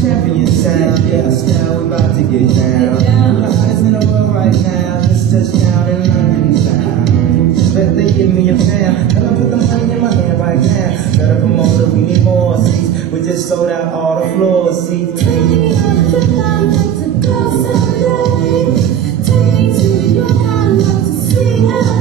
champion sound, yeah, style, we about to get down. The hottest in the world right now, this touchdown in London town. Bet they give me a fan, and I put the money in my hand right now. Got a promoter, we need more seats. We just sold out all the floor seats. Take me up to I'd like to go someday. Take me to New York, I'd love to see how